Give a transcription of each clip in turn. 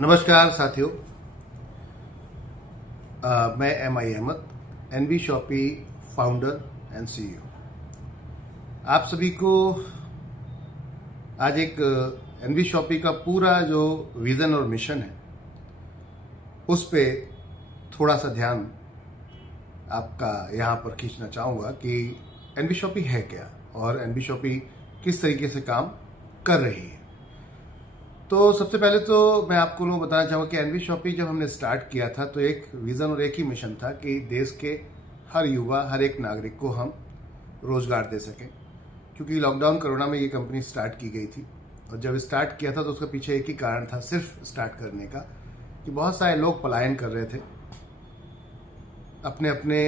नमस्कार साथियों। मैं MI Ahmed, NB shoppy founder and CEO। आप सभी को आज एक NB शॉपी का पूरा जो विज़न और मिशन है उस पे थोड़ा सा ध्यान आपका यहाँ पर खींचना चाहूँगा कि NB शॉपी है क्या और NB शॉपी किस तरीके से काम कर रही है। तो सबसे पहले तो मैं आपको लोग बताना चाहूँगा कि NB शॉपी जब हमने स्टार्ट किया था तो एक विज़न और एक ही मिशन था कि देश के हर युवा, हर एक नागरिक को हम रोज़गार दे सकें। क्योंकि लॉकडाउन कोरोना में ये कंपनी स्टार्ट की गई थी और जब स्टार्ट किया था तो उसका पीछे एक ही कारण था सिर्फ स्टार्ट करने का, कि बहुत सारे लोग पलायन कर रहे थे, अपने अपने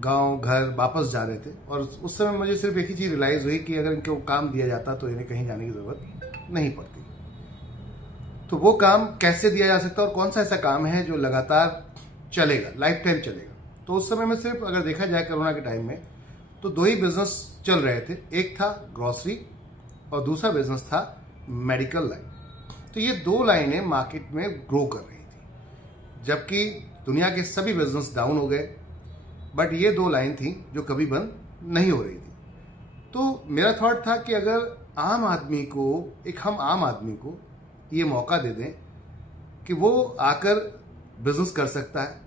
गांव घर वापस जा रहे थे। और उस समय मुझे सिर्फ एक ही चीज़ रियलाइज़ हुई कि अगर इनको काम दिया जाता तो इन्हें कहीं जाने की ज़रूरत नहीं पड़ती। तो वो काम कैसे दिया जा सकता है और कौन सा ऐसा काम है जो लगातार चलेगा, लाइफ टाइम चलेगा। तो उस समय में सिर्फ अगर देखा जाए कोरोना के टाइम में तो दो ही बिजनेस चल रहे थे, एक था ग्रोसरी और दूसरा बिजनेस था मेडिकल लाइन। तो ये दो लाइनें मार्केट में ग्रो कर रही थी, जबकि दुनिया के सभी बिजनेस डाउन हो गए, बट ये दो लाइन थी जो कभी बंद नहीं हो रही थी। तो मेरा थॉट था कि अगर आम आदमी को, हम आम आदमी को ये मौका दे दें कि वो आकर बिजनेस कर सकता है,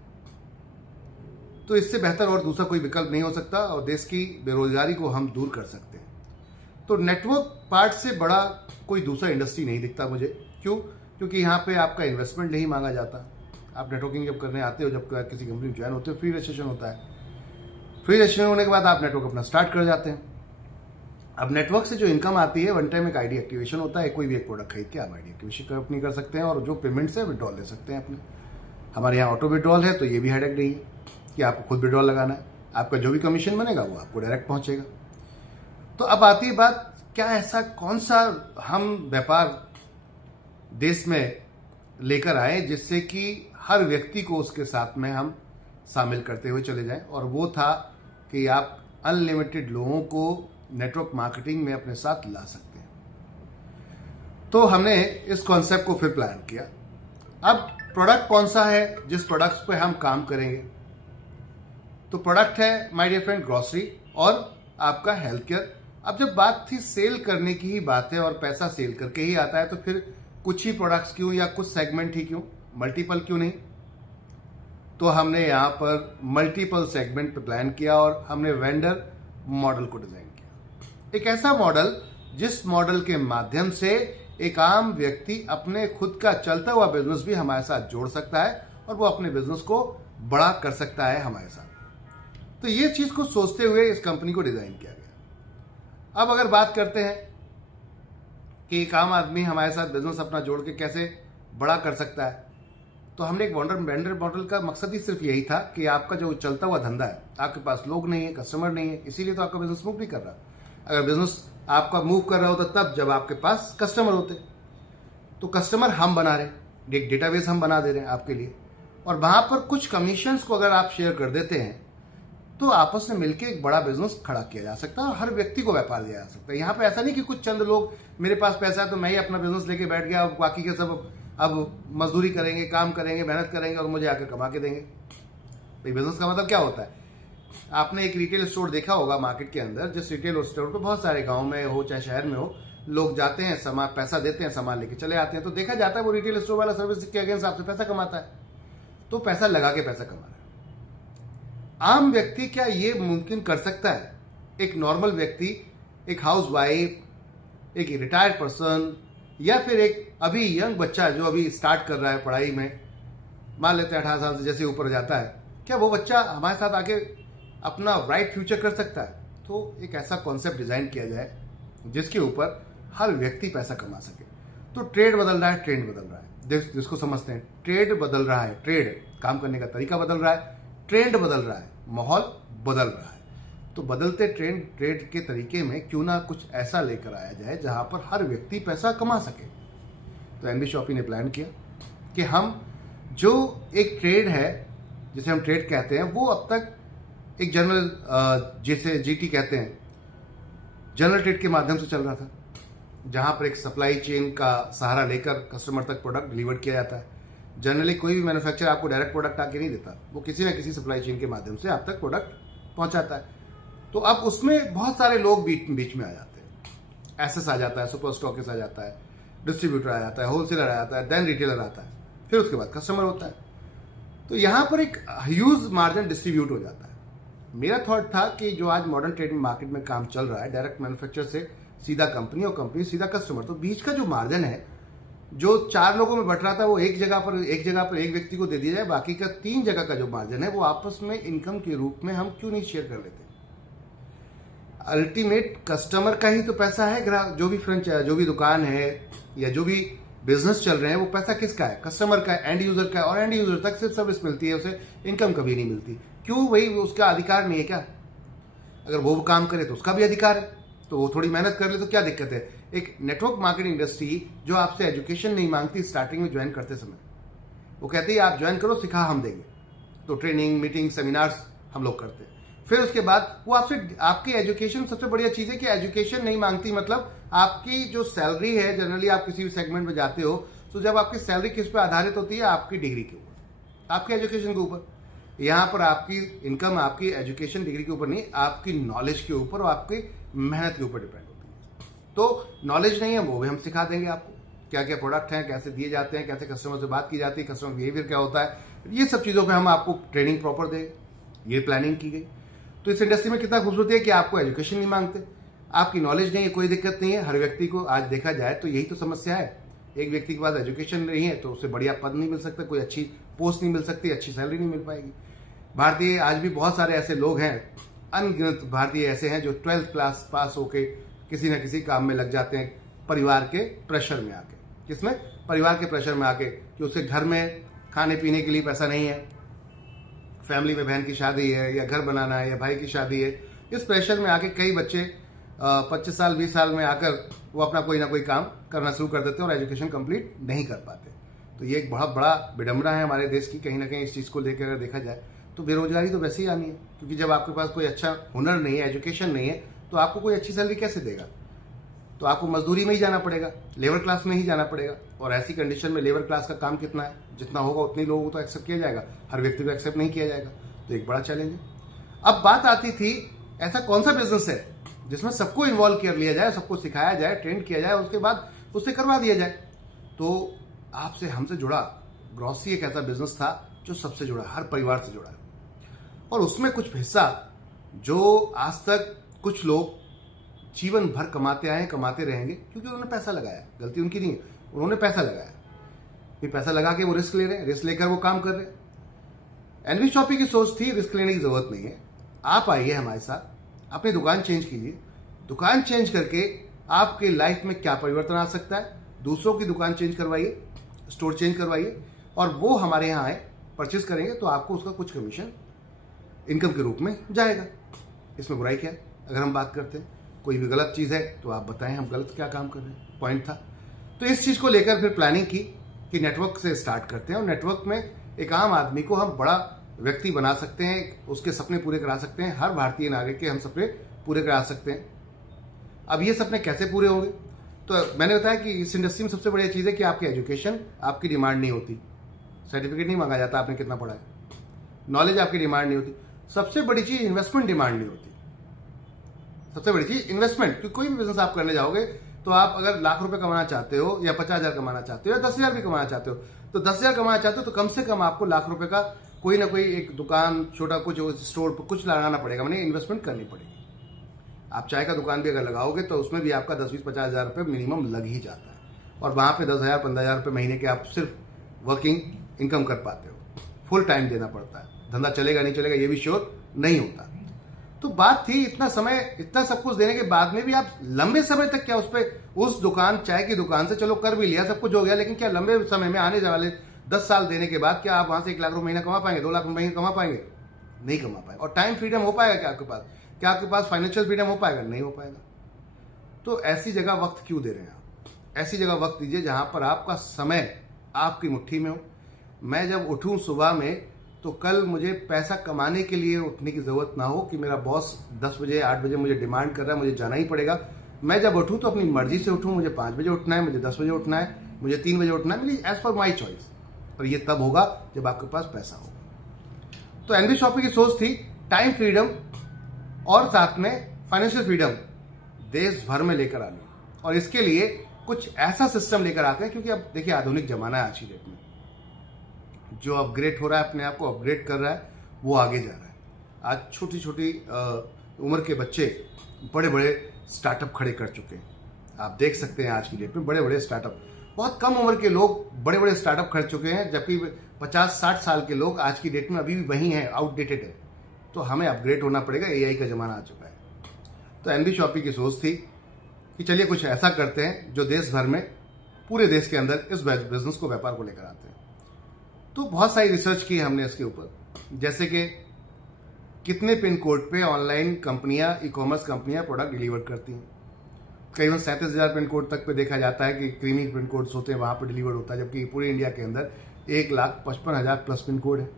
तो इससे बेहतर और दूसरा कोई विकल्प नहीं हो सकता और देश की बेरोजगारी को हम दूर कर सकते हैं। तो नेटवर्क पार्ट से बड़ा कोई दूसरा इंडस्ट्री नहीं दिखता मुझे। क्यों? क्योंकि यहाँ पे आपका इन्वेस्टमेंट नहीं मांगा जाता। आप नेटवर्किंग जब करने आते हो, जब किसी कंपनी में ज्वाइन होते हो, फ्री रजिस्ट्रेशन होता है। फ्री रजिस्ट्रेशन होने के बाद आप नेटवर्क अपना स्टार्ट कर जाते हैं। अब नेटवर्क से जो इनकम आती है, वन टाइम एक आईडी एक्टिवेशन होता है। कोई भी एक प्रोडक्ट खरीद के आप आईडी एक्टिवेशन अपनी कर सकते हैं और जो पेमेंट्स है विड्रॉल ले सकते हैं अपने। हमारे यहाँ ऑटो विड्रॉल है, तो ये भी हेडेक नहीं है कि आपको खुद विड्रॉल लगाना है। आपका जो भी कमीशन बनेगा वो आपको डायरेक्ट पहुंचेगा। तो अब आती है बात, क्या ऐसा कौन सा हम व्यापार देश में लेकर आए जिससे कि हर व्यक्ति को उसके साथ में हम शामिल करते हुए चले जाएं। और वो था कि आप अनलिमिटेड लोगों को नेटवर्क मार्केटिंग में अपने साथ ला सकते हैं। तो हमने इस कॉन्सेप्ट को फिर प्लान किया। अब प्रोडक्ट कौन सा है जिस प्रोडक्ट्स पे हम काम करेंगे? तो प्रोडक्ट है माय डियर फ्रेंड ग्रोसरी और आपका हेल्थ केयर। अब जब बात थी सेल करने की ही बात है और पैसा सेल करके ही आता है, तो फिर कुछ ही प्रोडक्ट्स क्यों या कुछ सेगमेंट ही क्यों, मल्टीपल क्यों नहीं? तो हमने यहाँ पर मल्टीपल सेगमेंट पे प्लान किया और हमने वेंडर मॉडल को डिजाइन किया। एक ऐसा मॉडल जिस मॉडल के माध्यम से एक आम व्यक्ति अपने खुद का चलता हुआ बिजनेस भी हमारे साथ जोड़ सकता है और वो अपने बिजनेस को बड़ा कर सकता है हमारे साथ। तो ये चीज को सोचते हुए इस कंपनी को डिजाइन किया गया। अब अगर बात करते हैं कि एक आम आदमी हमारे साथ बिजनेस अपना जोड़ के कैसे बड़ा कर सकता है, तो हमने एक वेंडर मॉडल का मकसद ही सिर्फ यही था कि आपका जो चलता हुआ धंधा है, आपके पास लोग नहीं है, कस्टमर नहीं है, इसीलिए तो आपका बिजनेस मूव नहीं कर रहा। अगर बिजनेस आपका मूव कर रहा होता तब जब आपके पास कस्टमर होते। तो कस्टमर हम बना रहे हैं, एक डेटाबेस हम बना दे रहे हैं आपके लिए, और वहां पर कुछ कमीशंस को अगर आप शेयर कर देते हैं तो आपस में मिलकर एक बड़ा बिजनेस खड़ा किया जा सकता है और हर व्यक्ति को व्यापार दिया जा सकता है। यहाँ पे ऐसा नहीं कि कुछ चंद लोग, मेरे पास पैसा है तो मैं ही अपना बिजनेस लेके बैठ गया और बाकी के सब अब मजदूरी करेंगे, काम करेंगे, मेहनत करेंगे और मुझे आकर कमा के देंगे। बिजनेस का मतलब क्या होता है? आपने एक रिटेल स्टोर देखा होगा मार्केट के अंदर, जिस रिटेल स्टोर पे बहुत सारे गांव में हो चाहे शहर में हो, लोग जाते हैं, सामान पैसा देते हैं, सामान लेके चले आते हैं। तो देखा जाता है वो रिटेल स्टोर वाला सर्विस के अगेंस्ट आपसे पैसा कमाता है, तो पैसा लगा के पैसा कमा रहा है। आम व्यक्ति क्या ये मुमकिन कर सकता है? एक नॉर्मल व्यक्ति, एक हाउस वाइफ, एक रिटायर्ड पर्सन या फिर एक अभी यंग बच्चा जो अभी स्टार्ट कर रहा है पढ़ाई में, मान लेते हैं 18 साल से जैसे ऊपर जाता है, क्या वो बच्चा हमारे साथ आके अपना ब्राइट फ्यूचर कर सकता है? तो एक ऐसा कॉन्सेप्ट डिजाइन किया जाए जिसके ऊपर हर व्यक्ति पैसा कमा सके। तो ट्रेड बदल रहा है, ट्रेंड बदल रहा है, जिसको समझते हैं ट्रेड बदल रहा है, ट्रेड काम करने का तरीका बदल रहा है, ट्रेंड बदल रहा है, माहौल बदल रहा है। तो बदलते ट्रेड के तरीके में क्यों ना कुछ ऐसा लेकर आया जाए जहां पर हर व्यक्ति पैसा कमा सके। तो NB शॉपी ने प्लान किया कि हम जो एक ट्रेड है जिसे हम ट्रेड कहते हैं, वो अब तक एक जनरल, जिसे GT कहते हैं, जनरल ट्रेड के माध्यम से चल रहा था, जहां पर एक सप्लाई चेन का सहारा लेकर कस्टमर तक प्रोडक्ट डिलीवर किया जाता है। जनरली कोई भी मैन्युफैक्चरर आपको डायरेक्ट प्रोडक्ट आके नहीं देता, वो किसी ना किसी सप्लाई चेन के माध्यम से आप तक प्रोडक्ट पहुंचाता है। तो अब उसमें बहुत सारे लोग बीच में आ जाते हैं। एसएस आ जाता है, सुपर स्टॉकिस्ट आ जाता है, डिस्ट्रीब्यूटर आ जाता है, होलसेलर आ जाता है, देन रिटेलर आता है, फिर उसके बाद कस्टमर होता है। तो यहां पर एक ह्यूज मार्जिन डिस्ट्रीब्यूट हो जाता है। मेरा थॉट था कि जो आज मॉडर्न ट्रेड मार्केट में काम चल रहा है, डायरेक्ट मैन्युफैक्चरर से सीधा कंपनी और कंपनी सीधा कस्टमर, तो बीच का जो मार्जिन है जो 4 लोगों में बट रहा था वो एक जगह पर एक व्यक्ति को दे दिया जाए, बाकी का 3 जगह का जो मार्जिन है वो आपस में इनकम के रूप में हम क्यों नहीं शेयर कर लेते। अल्टीमेट कस्टमर का ही तो पैसा है, ग्राहक जो भी फ्रेंचाइज, जो भी दुकान है या जो भी बिजनेस चल रहे हैं, वो पैसा किसका है? कस्टमर का है, एंड यूजर का है। और एंड यूजर तक सिर्फ सर्विस मिलती है, उसे इनकम कभी नहीं मिलती। क्यों? वही उसका अधिकार नहीं है क्या? अगर वो काम करे तो उसका भी अधिकार है, तो वो थोड़ी मेहनत कर ले तो क्या दिक्कत है? एक नेटवर्क मार्केटिंग इंडस्ट्री जो आपसे एजुकेशन नहीं मांगती स्टार्टिंग में ज्वाइन करते समय, वो कहती है आप ज्वाइन करो, सिखा हम देंगे। तो ट्रेनिंग, मीटिंग, सेमिनार्स हम लोग करते हैं। फिर उसके बाद वो आपसे, आपकी एजुकेशन, सबसे बढ़िया चीज है कि एजुकेशन नहीं मांगती। मतलब आपकी जो सैलरी है, जनरली आप किसी भी सेगमेंट में जाते हो तो जब आपकी सैलरी किस पे आधारित होती है? आपकी डिग्री के ऊपर, आपकी एजुकेशन के ऊपर। यहाँ पर आपकी इनकम आपकी एजुकेशन डिग्री के ऊपर नहीं, आपकी नॉलेज के ऊपर और आपकी मेहनत के ऊपर डिपेंड होती है। तो नॉलेज नहीं है वो भी हम सिखा देंगे आपको, क्या क्या प्रोडक्ट हैं, कैसे दिए जाते हैं, कैसे कस्टमर से बात की जाती है, कस्टमर बिहेवियर क्या होता है, ये सब चीज़ों पे हम आपको ट्रेनिंग प्रॉपर देंगे। ये प्लानिंग की गई। तो इस इंडस्ट्री में कितना खूबसूरती है कि आपको एजुकेशन नहीं मांगते, आपकी नॉलेज नहीं है, कोई दिक्कत नहीं है। हर व्यक्ति को आज देखा जाए तो यही तो समस्या है। एक व्यक्ति के पास एजुकेशन नहीं है तो उसे बढ़िया पद नहीं मिल सकता, कोई अच्छी पोस्ट नहीं मिल सकती, अच्छी सैलरी नहीं मिल पाएगी। भारतीय आज भी बहुत सारे ऐसे लोग हैं, अनगिनत भारतीय ऐसे हैं जो 12th क्लास पास होके किसी न किसी काम में लग जाते हैं, परिवार के प्रेशर में आके। किसमें? परिवार के प्रेशर में आके, कि उसके घर में खाने पीने के लिए पैसा नहीं है, फैमिली में बहन की शादी है या घर बनाना है या भाई की शादी है। इस प्रेशर में आके कई बच्चे 25 साल 20 साल में आकर वो अपना कोई ना कोई काम करना शुरू कर देते हैं और एजुकेशन कंप्लीट नहीं कर पाते। तो ये एक बहुत बड़ा विडंबना है हमारे देश की। कहीं ना कहीं इस चीज़ को लेकर अगर देखा जाए तो बेरोजगारी तो वैसे ही आनी है, क्योंकि जब आपके पास कोई अच्छा हुनर नहीं है, एजुकेशन नहीं है, तो आपको कोई अच्छी सैलरी कैसे देगा? तो आपको मजदूरी में ही जाना पड़ेगा, लेबर क्लास में ही जाना पड़ेगा। और ऐसी कंडीशन में लेबर क्लास का काम कितना है? जितना होगा उतने लोगों को तो एक्सेप्ट किया जाएगा, हर व्यक्ति को एक्सेप्ट नहीं किया जाएगा। तो एक बड़ा चैलेंज है। अब बात आती थी, ऐसा कौन सा बिजनेस है जिसमें सबको इन्वॉल्व कर लिया जाए, सबको सिखाया जाए, ट्रेंड किया जाए, उसके बाद उससे करवा दिया जाए। तो आपसे, हमसे जुड़ा ग्रॉसरी एक ऐसा बिजनेस था जो सबसे जुड़ा, हर परिवार से जुड़ा है। और उसमें कुछ हिस्सा जो आज तक कुछ लोग जीवन भर कमाते आए, कमाते रहेंगे, क्योंकि उन्होंने पैसा लगाया। गलती उनकी नहीं है, उन्होंने पैसा लगाया। फिर पैसा लगा के वो रिस्क ले रहे हैं, रिस्क लेकर वो काम कर रहे हैं। एनवी शॉपी की सोच थी रिस्क लेने की जरूरत नहीं है, आप आइए हमारे साथ, अपनी दुकान चेंज कीजिए। दुकान चेंज करके आपके लाइफ में क्या परिवर्तन आ सकता है, दूसरों की दुकान चेंज करवाइए, स्टोर चेंज करवाइए, और वो हमारे यहाँ आए, परचेज करेंगे तो आपको उसका कुछ कमीशन इनकम के रूप में जाएगा। इसमें बुराई क्या है? अगर हम बात करते हैं कोई भी गलत चीज़ है तो आप बताएं हम गलत क्या काम कर रहे हैं, पॉइंट था। तो इस चीज़ को लेकर फिर प्लानिंग की कि नेटवर्क से स्टार्ट करते हैं, और नेटवर्क में एक आम आदमी को हम बड़ा व्यक्ति बना सकते हैं, उसके सपने पूरे करा सकते हैं। हर भारतीय नागरिक के हम सपने पूरे करा सकते हैं। अब ये सपने कैसे पूरे होंगे? तो मैंने बताया कि इस इंडस्ट्री में सबसे बढ़िया चीज़ है कि आपकी एजुकेशन आपकी डिमांड नहीं होती, सर्टिफिकेट नहीं मांगा जाता आपने कितना पढ़ा है, नॉलेज आपकी डिमांड नहीं होती। सबसे बड़ी चीज़ इन्वेस्टमेंट डिमांड नहीं होती। सबसे बड़ी चीज़ इन्वेस्टमेंट, क्योंकि कोई भी बिजनेस आप करने जाओगे तो आप अगर लाख रुपए कमाना चाहते हो या 50,000 कमाना चाहते हो या 10,000 भी कमाना चाहते हो, तो 10,000 कमाना चाहते हो तो कम से कम आपको लाख रुपए का कोई ना कोई एक दुकान, छोटा कुछ स्टोर पर कुछ लगाना पड़ेगा, मैंने इन्वेस्टमेंट करनी पड़ेगी। आप चाय का दुकान भी अगर लगाओगे तो उसमें भी आपका 10-20-50,000 रुपये मिनिमम लग ही जाता है, और वहाँ पे 10,000-15,000 रुपये महीने के आप सिर्फ वर्किंग इनकम कर पाते हो। फुल टाइम देना पड़ता है, धंधा चलेगा नहीं चलेगा ये भी श्योर नहीं होता। तो बात थी इतना समय, इतना सब कुछ देने के बाद में भी आप लंबे समय तक क्या उस दुकान, चाय की दुकान से चलो कर भी लिया, सब कुछ हो गया, लेकिन क्या लंबे समय में आने वाले 10 साल देने के बाद क्या आप वहां से 1 लाख रुपये महीना कमा पाएंगे, 2 लाख रुपये महीना कमा पाएंगे? नहीं कमा पाएंगे। और टाइम फ्रीडम हो पाएगा क्या आपके पास? क्या आपके पास फाइनेंशियल फ्रीडम हो पाएगा? नहीं हो पाएगा। तो ऐसी जगह वक्त क्यों दे रहे हैं आप? ऐसी जगह वक्त दीजिए जहां पर आपका समय आपकी मुट्ठी में हो। मैं जब उठूं सुबह में तो कल मुझे पैसा कमाने के लिए उठने की जरूरत ना हो कि मेरा बॉस 10 बजे 8 बजे मुझे डिमांड कर रहा है, मुझे जाना ही पड़ेगा। मैं जब उठूं तो अपनी मर्जी से उठूं, मुझे 5 बजे उठना है, मुझे 10 बजे उठना है, मुझे 3 बजे उठना है, मेरी एज पर माई चॉइस। पर ये तब होगा जब आपके पास पैसा होगा। तो एनबी शॉपी की सोच थी टाइम फ्रीडम और साथ में फाइनेंशियल फ्रीडम देश भर में लेकर आनी, और इसके लिए कुछ ऐसा सिस्टम लेकर आते हैं, क्योंकि अब देखिए आधुनिक जमाना है आज की डेट में, जो अपग्रेड हो रहा है, अपने आप को अपग्रेड कर रहा है, वो आगे जा रहा है। आज छोटी छोटी उम्र के बच्चे बड़े बड़े स्टार्टअप खड़े कर चुके हैं। आप देख सकते हैं आज की डेट में बड़े बड़े स्टार्टअप, बहुत कम उम्र के लोग बड़े बड़े स्टार्टअप कर चुके हैं, जबकि 50-60 साल के लोग आज की डेट में अभी भी वही हैं, आउटडेटेड है। तो हमें अपग्रेड होना पड़ेगा, एआई का जमाना आ चुका है। तो एनबी शॉपी की सोच थी कि चलिए कुछ ऐसा करते हैं जो देश भर में, पूरे देश के अंदर इस बिजनेस को, व्यापार को लेकर आते हैं। तो बहुत सारी रिसर्च की हमने इसके ऊपर, जैसे कि कितने पिन कोड पे ऑनलाइन कंपनियां, ई कॉमर्स कंपनियां प्रोडक्ट डिलीवर करती हैं। करीबन 37,000 पिन कोड तक पे देखा जाता है कि क्रीमी पिन कोड्स होते हैं, वहां पर डिलीवर होता है, जबकि पूरे इंडिया के अंदर 1,55,000 प्लस पिन कोड है।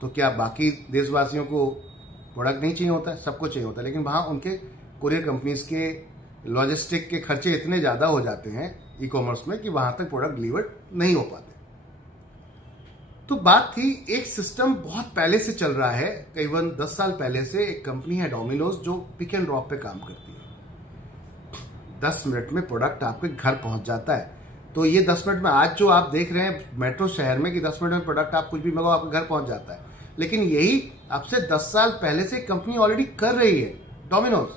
तो क्या बाकी देशवासियों को प्रोडक्ट नहीं चाहिए होता है? सबको चाहिए होता है, लेकिन वहां उनके कुरियर कंपनीज के लॉजिस्टिक के खर्चे इतने ज़्यादा हो जाते हैं ई कॉमर्स में कि वहां तक प्रोडक्ट डिलीवर नहीं हो पाते। तो बात थी, एक सिस्टम बहुत पहले से चल रहा है, करीबन 10 साल पहले से एक कंपनी है डोमिनोज, जो पिक एंड ड्रॉप पे काम करती है। 10 मिनट में प्रोडक्ट आपके घर पहुंच जाता है। तो ये 10 मिनट में, आज जो आप देख रहे हैं मेट्रो शहर में कि 10 मिनट में प्रोडक्ट आप कुछ भी मंगाओ आपके घर पहुंच जाता है, लेकिन यही आपसे 10 साल पहले से कंपनी ऑलरेडी कर रही है। डोमिनोज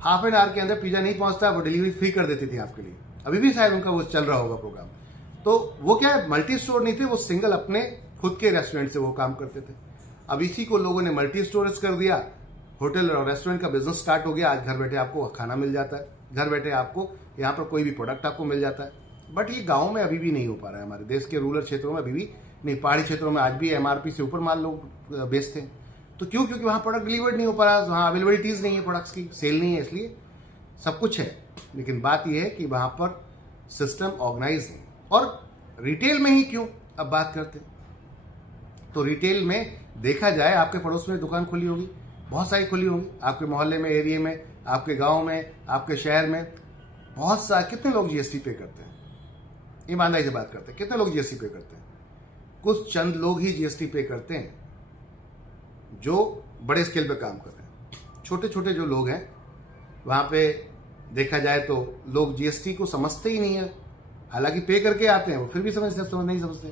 हाफ एन आवर के अंदर पिज्जा नहीं पहुंचता, वो डिलीवरी फ्री कर देती थी आपके लिए। अभी भी शायद उनका वो चल रहा होगा प्रोग्राम। तो वो क्या है, मल्टी स्टोर नहीं थे, वो सिंगल अपने खुद के रेस्टोरेंट से वो काम करते थे। अब इसी को लोगों ने मल्टी स्टोरेज कर दिया, होटल और रेस्टोरेंट का बिजनेस स्टार्ट हो गया। आज घर बैठे आपको खाना मिल जाता है, घर बैठे आपको यहाँ पर कोई भी प्रोडक्ट आपको मिल जाता है। बट ये गाँव में अभी भी नहीं हो पा रहा है, हमारे देश के रूरल क्षेत्रों में अभी भी नहीं, पहाड़ी क्षेत्रों में आज भी एमआरपी से ऊपर माल लोग बेचते हैं। तो क्यों? क्योंकि वहाँ प्रोडक्ट डिलीवर्ड नहीं हो पा रहा, वहाँ अवेलेबिलिटीज नहीं है, प्रोडक्ट्स की सेल नहीं है, इसलिए सब कुछ है, लेकिन बात यह है कि वहाँ पर सिस्टम ऑर्गेनाइज नहीं। और रिटेल में ही क्यों अब बात करते हैं, तो रिटेल में देखा जाए आपके पड़ोस में दुकान खुली होगी, बहुत सारी खुली होगी, आपके मोहल्ले में, एरिया में, आपके गांव में, आपके शहर में बहुत सारे। कितने लोग जीएसटी पे करते हैं? ईमानदारी से बात करते हैं, कितने लोग जीएसटी पे करते हैं? कुछ चंद लोग ही जीएसटी पे करते हैं जो बड़े स्केल पे काम कर रहे हैं। छोटे छोटे जो लोग हैं वहां पे देखा जाए तो लोग जीएसटी को समझते ही नहीं है, हालांकि पे करके आते हैं, वो फिर भी नहीं समझते।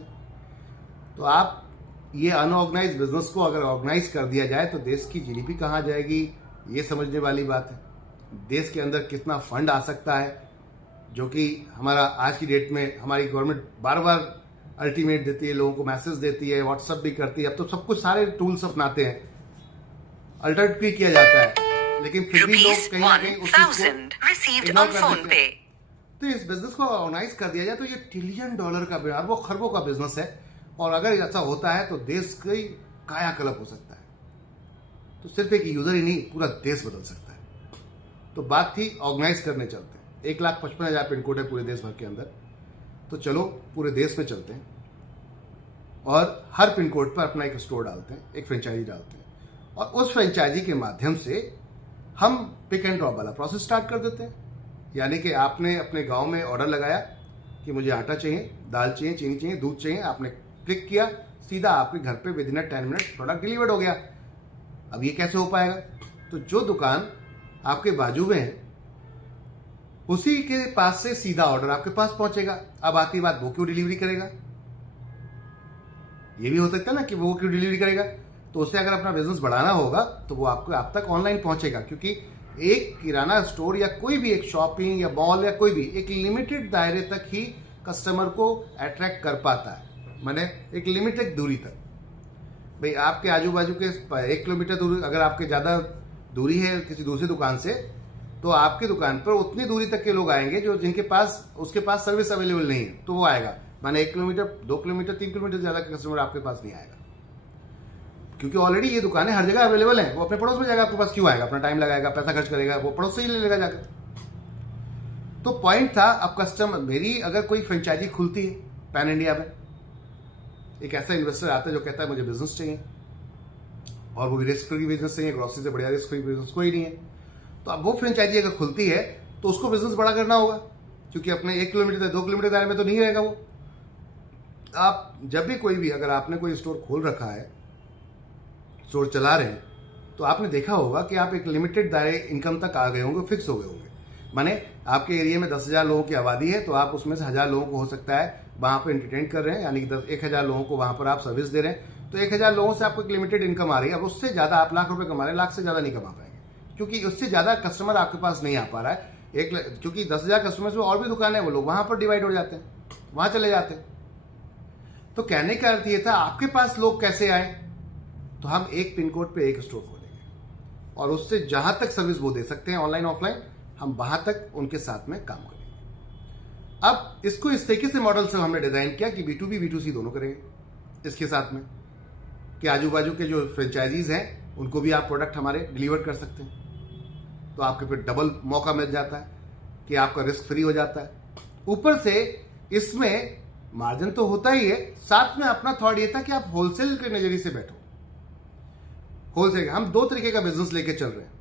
तो आप ये अनऑर्गेनाइज बिजनेस को अगर ऑर्गेनाइज कर दिया जाए तो देश की जीडीपी कहाँ जाएगी, ये समझने वाली बात है। देश के अंदर कितना फंड आ सकता है, जो कि हमारा आज की डेट में हमारी गवर्नमेंट बार बार अल्टीमेट देती है, लोगों को मैसेज देती है, व्हाट्सएप भी करती है। अब तो सब कुछ सारे टूल्स अपनाते हैं, अलर्ट भी किया जाता है, लेकिन फिर भी लोग कहीं ना कहीं उस चीज को इग्नोर कर देते हैं। तो इस बिजनेस को ऑर्गेनाइज कर दिया जाए तो ये $1 ट्रिलियन का, अरबों खरबों का बिजनेस है, और अगर ऐसा होता है तो देश की कायाकल्प हो सकता है। तो सिर्फ एक यूजर ही नहीं, पूरा देश बदल सकता है। तो बात थी ऑर्गेनाइज करने चलते हैं। 1,55,000 पिन कोड है पूरे देश भर के अंदर, तो चलो पूरे देश में चलते हैं और हर पिन कोड पर अपना एक स्टोर डालते हैं, एक फ्रेंचाइजी डालते हैं, और उस फ्रेंचाइजी के माध्यम से हम पिक एंड ड्रॉप वाला प्रोसेस स्टार्ट कर देते हैं। यानी कि आपने अपने गांव में ऑर्डर लगाया कि मुझे आटा चाहिए, दाल चाहिए, चीनी चाहिए, दूध चाहिए, आपने क्लिक किया, सीधा आपके घर पे विदिन 10 मिनट प्रोडक्ट डिलीवर्ड हो गया। अब ये कैसे हो पाएगा? तो जो दुकान आपके बाजू में है उसी के पास से सीधा ऑर्डर आपके पास पहुंचेगा। अब आती बात, वो क्यों डिलीवरी करेगा? ये भी हो सकता है ना कि वो क्यों डिलीवरी करेगा। तो उससे अगर अपना बिजनेस बढ़ाना होगा तो वो आपको आप तक ऑनलाइन पहुंचेगा, क्योंकि एक किराना स्टोर या कोई भी एक शॉपिंग या मॉल या कोई भी एक लिमिटेड दायरे तक ही कस्टमर को अट्रैक्ट कर पाता है, माने एक लिमिटेड दूरी तक। भाई आपके आजू बाजू के 1 किलोमीटर दूरी, अगर आपके ज्यादा दूरी है किसी दूसरी दुकान से, तो आपकी दुकान पर उतनी दूरी तक के लोग आएंगे जो जिनके पास उसके पास सर्विस अवेलेबल नहीं है, तो वो आएगा। माने 1 किलोमीटर, 2 किलोमीटर, 3 किलोमीटर ज्यादा का कस्टमर आपके पास नहीं आएगा, क्योंकि ऑलरेडी ये दुकानें हर जगह अवेलेबल हैं। वो अपने पड़ोस में जाएगा, आपके पास क्यों आएगा? अपना टाइम लगाएगा, पैसा खर्च करेगा, वो पड़ोस से ही ले लेगा जाकर। तो पॉइंट था, अब कस्टमर, मेरी अगर कोई फ्रेंचाइजी खुलती है पैन इंडिया में, एक ऐसा इन्वेस्टर आता है जो कहता है मुझे बिजनेस चाहिए, और वो भी रिस्क फ्री बिजनेस चाहिए, ग्रोसरी से बढ़िया रिस्क फ्री बिजनेस कोई नहीं है। तो अब वो फ्रेंचाइजी अगर खुलती है तो उसको बिजनेस बड़ा करना होगा, क्योंकि अपने 1 किलोमीटर 2 किलोमीटर दायरे में तो नहीं रहेगा वो। आप जब भी कोई भी, अगर आपने कोई स्टोर खोल रखा है, स्टोर चला रहे हैं, तो आपने देखा होगा कि आप एक लिमिटेड दायरे इनकम तक आ गए होंगे, फिक्स हो गए होंगे। माने आपके एरिया में 10,000 लोगों की आबादी है, तो आप उसमें से 1,000 लोगों को हो सकता है वहां पर एंटरटेन कर रहे हैं, यानी कि 1,000 लोगों को वहां पर आप सर्विस दे रहे हैं। तो 1,000 लोगों से आपको एक लिमिटेड इनकम आ रही है। अब उससे ज्यादा आप लाख रुपए कमा रहे हैं, लाख से ज्यादा नहीं कमा पाएंगे, क्योंकि उससे ज्यादा कस्टमर आपके पास नहीं आ पा रहा है। क्योंकि 10,000 कस्टमर्स में और भी दुकानें, वो लोग वहां पर डिवाइड हो जाते हैं, वहां चले जाते हैं। तो कहने का अर्थ ये था, आपके पास लोग कैसे आए, तो हम एक पिन कोड पे एक स्टोर खोलेंगे और उससे जहां तक सर्विस वो दे सकते हैं ऑनलाइन ऑफलाइन, हम वहां तक उनके साथ में काम करेंगे। अब इसको इस तरीके से मॉडल से हमने डिजाइन किया कि B2B B2C दोनों करेंगे। इसके साथ में कि आजू बाजू के जो फ्रेंचाइजीज हैं उनको भी आप प्रोडक्ट हमारे डिलीवर कर सकते हैं, तो आपके फिर डबल मौका मिल जाता है कि आपका रिस्क फ्री हो जाता है। ऊपर से इसमें मार्जिन तो होता ही है, साथ में अपना थॉट ये था कि आप होलसेल के नजरिए से बैठो। होलसेल हम दो तरीके का बिजनेस लेके चल रहे हैं।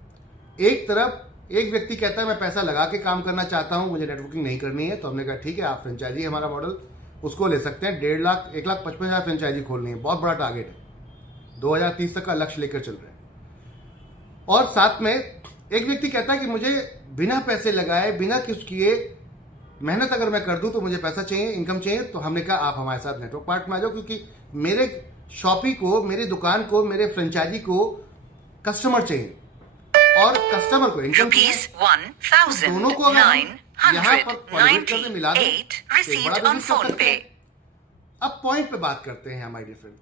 एक तरफ एक व्यक्ति कहता है मैं पैसा लगा के काम करना चाहता हूं, मुझे नेटवर्किंग नहीं करनी है, तो हमने कहा ठीक है, आप फ्रेंचाइजी हमारा मॉडल उसको ले सकते हैं। 1.5 लाख 1,55,000 फ्रेंचाइजी खोलनी है, बहुत बड़ा टारगेट है, 2030 तक का लक्ष्य लेकर चल रहे हैं। और साथ में एक व्यक्ति कहता है कि मुझे बिना पैसे लगाए, बिना कुछ किए मेहनत अगर मैं कर दूं तो मुझे पैसा चाहिए, इनकम चाहिए। तो हमने कहा आप हमारे साथ नेटवर्क पार्ट में आ जाओ, क्योंकि मेरे शॉपी को, मेरी दुकान को, मेरे फ्रेंचाइजी को कस्टमर चाहिए और कस्टमर को इनकम चाहिए। दोनों को अगर हम यहाँ पर कॉन्वर्ट करके मिला दें, एक बड़ा बिजनेस कर सकते हैं। अब पॉइंट पे बात करते हैं हमारे डिफरेंट।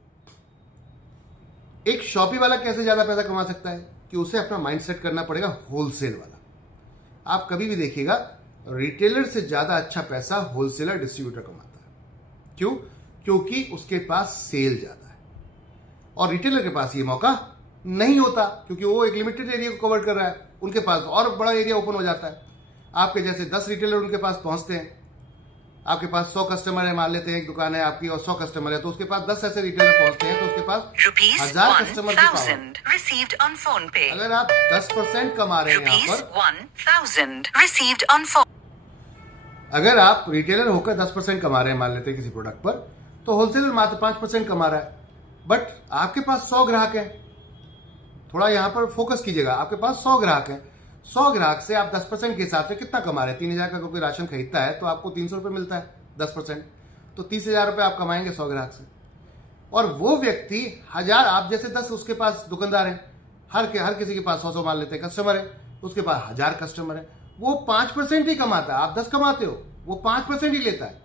एक शॉपी वाला कैसे ज्यादा पैसा कमा सकता है कि उसे अपना माइंडसेट करना पड़ेगा होलसेल वाला। आप कभी भी देखिएगा, रिटेलर से ज्यादा अच्छा पैसा होलसेलर डिस्ट्रीब्यूटर कमाता है। क्यों? क्योंकि उसके पास सेल ज्यादा है और रिटेलर के पास ये मौका नहीं होता, क्योंकि वो एक लिमिटेड एरिया को कवर कर रहा है, उनके पास और बड़ा एरिया ओपन हो जाता है। आपके जैसे 10 रिटेलर उनके पास पहुंचते हैं, आपके पास 100 कस्टमर है, मान लेते हैं एक दुकान है आपकी और 100 कस्टमर है, तो उसके पास 10 ऐसे रिटेलर पहुंचते हैं, तो उसके पास 1,000 कस्टमर की पावर। अगर आप 10% कमा रहे हैं यहाँ पर, अगर आप रिटेलर होकर 10% कमा रहे हैं मान लेते हैं किसी प्रोडक्ट पर, तो होलसेलर मात्र 5% कमा रहा है। बट आपके पास 100 ग्राहक है, थोड़ा यहां पर फोकस कीजिएगा, आपके पास 100 ग्राहक है। 100 ग्राहक से आप 10% के हिसाब से कितना कमा रहे हैं? 3,000 का कोई राशन खरीदता है तो आपको 300 रुपए मिलता है 10%, तो 30,000 रुपए आप कमाएंगे 100 ग्राहक से। और वो व्यक्ति 1,000, आप जैसे 10 उसके पास दुकानदार है, हर किसी के पास 100 मान लेते हैं कस्टमर है, उसके पास 1,000 कस्टमर है, वो 5% ही कमाता है। आप 10 कमाते हो, वो 5% ही लेता है।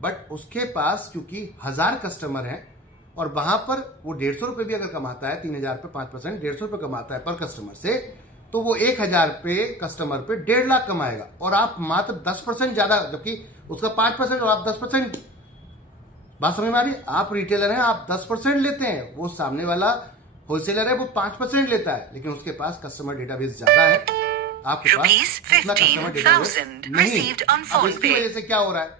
बट उसके पास क्योंकि 1,000 कस्टमर है और वहां पर वो 150 रुपए भी अगर कमाता है, 3,000 पे 5%, 150 रुपए कमाता है पर कस्टमर से, तो वो 1,000 पे कस्टमर पे 1.5 लाख कमाएगा और आप मात्र 10% ज्यादा, जबकि उसका 5% और आप 10%। बात समझ में आ रही है? आप रिटेलर हैं, आप 10% लेते हैं, वो सामने वाला होलसेलर है वो 5% लेता है, लेकिन उसके पास कस्टमर डेटाबेस ज्यादा है, आपके पास उतना कस्टमर डेटाबेस नहीं। अब इसकी वजह से क्या हो रहा है?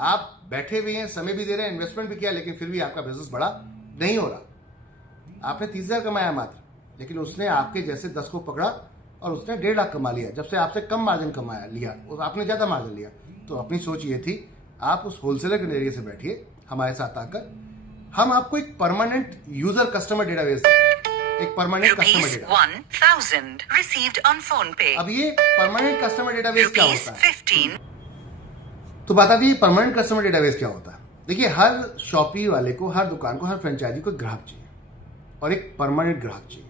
आप बैठे हुए हैं, समय भी दे रहे हैं, इन्वेस्टमेंट भी किया, लेकिन फिर भी आपका बिजनेस बड़ा नहीं हो रहा। आपने 30,000 कमाया मात्र, लेकिन उसने आपके जैसे 10 को पकड़ा और उसने 1.5 लाख कमा लिया, जब से आपसे कम मार्जिन कमाया लिया और आपने ज्यादा मार्जिन लिया। तो अपनी सोच ये थी, आप उस होलसेलर के नजरिए से बैठिए हमारे साथ आकर, हम आपको एक परमानेंट यूजर कस्टमर डेटाबेस, एक परमानेंट कस्टमर डेटाबेस। अब ये परमानेंट कस्टमर डेटाबेस क्या होता है? तो बता दी परमानेंट कस्टमर डेटाबेस क्या होता है। देखिए, हर शॉपी वाले को, हर दुकान को, हर फ्रेंचाइजी को ग्राहक चाहिए और एक परमानेंट ग्राहक चाहिए,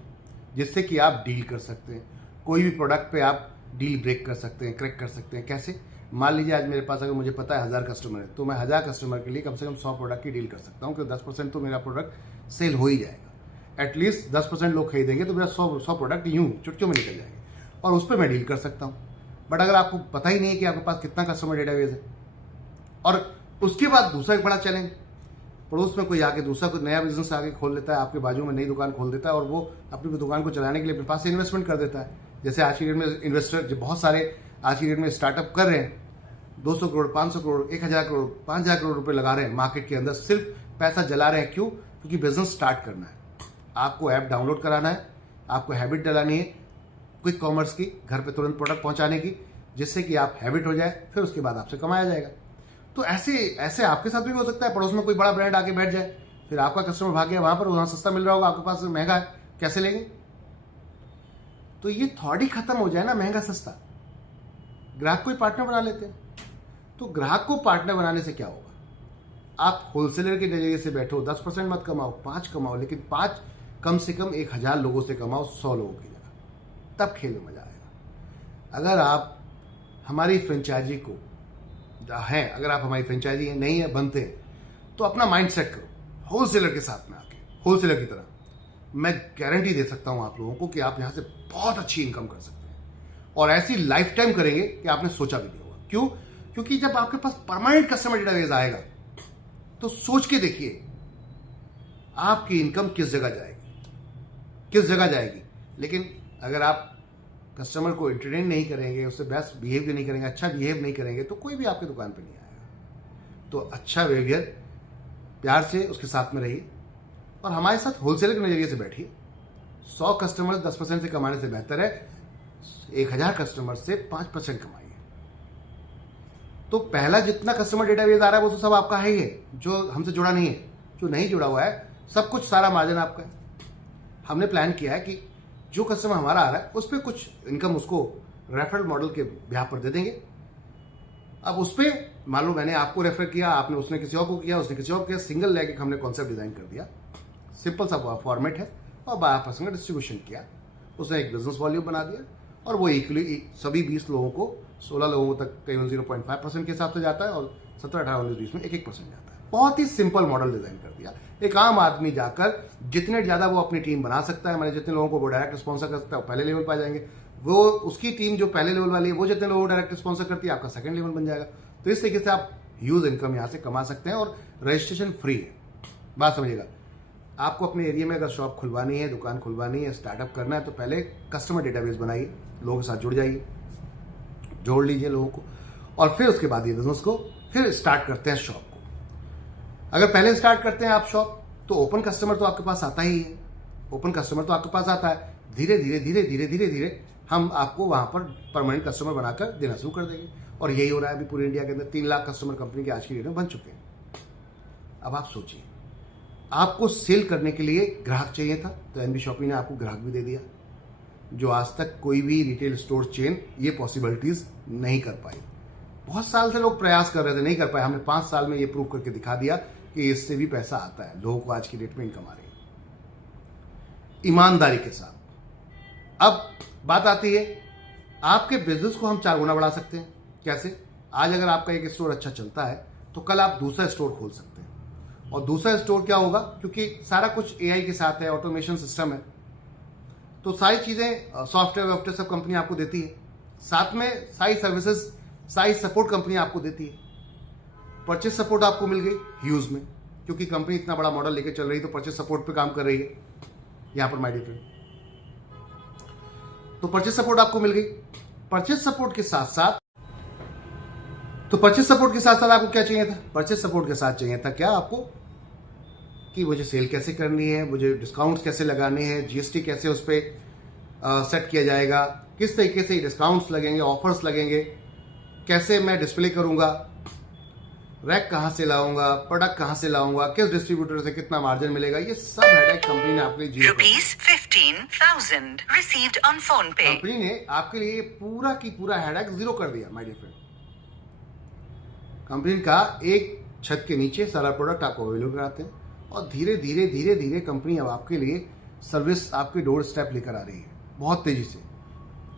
जिससे कि आप डील कर सकते हैं। कोई भी प्रोडक्ट पे आप डील ब्रेक कर सकते हैं, क्रैक कर सकते हैं। कैसे? मान लीजिए आज मेरे पास अगर मुझे पता है 1,000 कस्टमर है, तो मैं 1,000 कस्टमर के लिए कम से कम 100 प्रोडक्ट की डील कर सकता हूँ, क्योंकि 10% तो मेरा प्रोडक्ट सेल हो ही जाएगा। एटलीस्ट 10% लोग खरीदेंगे तो मेरा 100 प्रोडक्ट यूं चुटकियों में निकल जाएंगे और उस पर मैं डील कर सकता हूँ। बट अगर आपको पता ही नहीं है कि आपके पास कितना कस्टमर डेटाबेस है, और उसके बाद दूसरा एक बड़ा चैलेंज, पड़ोस में कोई आके दूसरा कोई नया बिजनेस आके खोल लेता है, आपके बाजू में नई दुकान खोल देता है और वो अपनी दुकान को चलाने के लिए अपने पास से इन्वेस्टमेंट कर देता है। जैसे आज की डेट में इन्वेस्टर जो बहुत सारे आज की डेट में स्टार्टअप कर रहे हैं, 200 करोड़, 500 करोड़, 1,000 करोड़, 5,000 करोड़ रुपए लगा रहे हैं मार्केट के अंदर, सिर्फ पैसा जला रहे हैं। क्यों? क्योंकि बिजनेस स्टार्ट करना है, आपको ऐप डाउनलोड कराना है, आपको हैबिट डलानी है क्विक कॉमर्स की, घर पे तुरंत प्रोडक्ट पहुंचाने की, जिससे कि आप हैबिट हो जाए, फिर उसके बाद आपसे कमाया जाएगा। तो ऐसे ऐसे आपके साथ भी हो सकता है, पड़ोस में कोई बड़ा ब्रांड आके बैठ जाए, फिर आपका कस्टमर भाग गया वहां पर, वहां सस्ता मिल रहा होगा, आपके पास महंगा है, कैसे लेंगे? तो ये थॉट ही खत्म हो जाए ना, महंगा सस्ता, ग्राहक को ही पार्टनर बना लेते हैं। तो ग्राहक को पार्टनर बनाने से क्या होगा? आप होलसेलर के नजरिए से बैठो, 10% मत कमाओ, 5 कमाओ, लेकिन 5 कम से कम 1000 लोगों से कमाओ, 100 लोगों की जगह, तब खेल में मजा आएगा। अगर आप हमारी फ्रेंचाइजी को हैं, अगर आप हमारी फ्रेंचाइजी नहीं है, बनते हैं, तो अपना माइंड सेट करो होलसेलर के साथ में आके, होलसेलर की तरह। मैं गारंटी दे सकता हूं आप लोगों को कि आप यहां से बहुत अच्छी इनकम कर सकते हैं, और ऐसी लाइफ टाइम करेंगे कि आपने सोचा भी नहीं होगा। क्यों? क्योंकि जब आपके पास परमानेंट कस्टमर डेटाबेस आएगा, तो सोच के देखिए आपकी इनकम किस जगह जाएगी। लेकिन अगर आप कस्टमर को एंटरटेन नहीं करेंगे, उससे बेस्ट बिहेव नहीं करेंगे, अच्छा बिहेव नहीं करेंगे, तो कोई भी आपकी दुकान पे नहीं आएगा। तो अच्छा बिहेवियर, प्यार से उसके साथ में रहिए, और हमारे साथ होलसेलर के नजरिए से बैठिए। 100 कस्टमर 10% से कमाने से बेहतर है 1000 कस्टमर से 5% कमाइए। तो पहला जितना कस्टमर डेटाबेस आ रहा है वो तो सब आपका है ही है, जो हमसे जुड़ा नहीं है। जो नहीं जुड़ा हुआ है, सब कुछ सारा मार्जिन आपका है। हमने प्लान किया है कि जो कस्टमर हमारा आ रहा है उस पर कुछ इनकम उसको रेफरल मॉडल के ब्याह पर दे देंगे। अब उस पर मान लो मैंने आपको रेफर किया, आपने उसने किसी और को किया, उसने किसी और को किया, सिंगल लेग हमने कॉन्सेप्ट डिजाइन कर दिया, सिंपल सा फॉर्मेट है, और 12% का डिस्ट्रीब्यूशन किया। उसने एक बिजनेस वॉल्यूम बना दिया, और वो इक्वली सभी 20 लोगों को, 16 लोगों तक कहीं 0.5% के हिसाब से जाता है, और 17, 18, 19, 20 में 1% जाता है। बहुत ही सिंपल मॉडल डिजाइन कर दिया। एक आम आदमी जाकर जितने ज्यादा वो अपनी टीम बना सकता है, मैंने जितने लोगों को वो डायरेक्ट स्पॉन्सर कर सकता है, वो पहले लेवल पर आ जाएंगे। वो उसकी टीम जो पहले लेवल वाली है, वो जितने लोगों को डायरेक्ट स्पॉन्सर करती है, आपका सेकंड लेवल बन जाएगा। तो इस तरीके से आप ह्यूज इनकम यहां से कमा सकते हैं, और रजिस्ट्रेशन फ्री है। बात समझिएगा, आपको अपने एरिया में अगर शॉप खुलवानी है, दुकान खुलवानी है, स्टार्टअप करना है, तो पहले कस्टमर डेटाबेस बनाइए, लोगों के साथ जुड़ जाइए, जोड़ लीजिए लोगों को, और फिर उसके बाद ये बिजनेस को फिर स्टार्ट करते हैं शॉप को। अगर पहले स्टार्ट करते हैं आप शॉप, तो ओपन कस्टमर तो आपके पास आता ही है, ओपन कस्टमर तो आपके पास आता है। धीरे धीरे हम आपको वहां पर परमानेंट कस्टमर बनाकर देना शुरू कर देंगे, और यही हो रहा है अभी पूरी इंडिया के अंदर। 3 लाख कस्टमर कंपनी के आज की डेट में बन चुके हैं। अब आप सोचिए, आपको सेल करने के लिए ग्राहक चाहिए था, तो एनबी शॉपी ने आपको ग्राहक भी दे दिया, जो आज तक कोई भी रिटेल स्टोर चेन ये पॉसिबिलिटीज नहीं कर पाई। बहुत साल से लोग प्रयास कर रहे थे, नहीं कर पाए। हमने 5 साल में ये प्रूव करके दिखा दिया कि इससे भी पैसा आता है, लोगों को आज की डेट में इनकम आ रही है ईमानदारी के साथ। अब बात आती है, आपके बिजनेस को हम 4 गुना बढ़ा सकते हैं। कैसे? आज अगर आपका एक स्टोर अच्छा चलता है, तो कल आप दूसरा स्टोर खोल सकते हैं। और दूसरा स्टोर क्या होगा? क्योंकि सारा कुछ एआई के साथ है, ऑटोमेशन सिस्टम है, तो सारी चीजें सॉफ्टवेयर सब कंपनी आपको देती है। साथ में सारी सर्विसेज, सारी सपोर्ट कंपनी आपको देती है। परचेज सपोर्ट आपको मिल गई ह्यूज में, क्योंकि कंपनी इतना बड़ा मॉडल लेकर चल रही है, तो परचेज सपोर्ट पे काम कर रही है यहां पर माय डियर फ्रेंड। तो परचेज सपोर्ट आपको मिल गई। परचेज सपोर्ट के साथ साथ आपको क्या चाहिए था? परचेज सपोर्ट के साथ चाहिए था क्या आपको कि मुझे सेल कैसे करनी है, मुझे डिस्काउंट्स कैसे लगाने हैं, जीएसटी कैसे उस पर सेट किया जाएगा, किस तरीके से डिस्काउंट्स लगेंगे, ऑफर्स लगेंगे, कैसे मैं डिस्प्ले करूंगा, रैक कहां से लाऊंगा, प्रोडक्ट कहां से लाऊंगा, किस डिस्ट्रीब्यूटर से कितना मार्जिन मिलेगा, ये सब हेडेक कंपनी ने आपके लिए ₹15,000 received on phone pay। Company ने आपके लिए पूरा की पूरा हेडेक जीरो कर दिया माय डियर फ्रेंड। कंपनी का एक छत के नीचे सारा प्रोडक्ट आपको अवेलेबल कराते हैं, और धीरे धीरे कंपनी अब आपके लिए सर्विस आपके डोर स्टेप लेकर आ रही है बहुत तेजी से।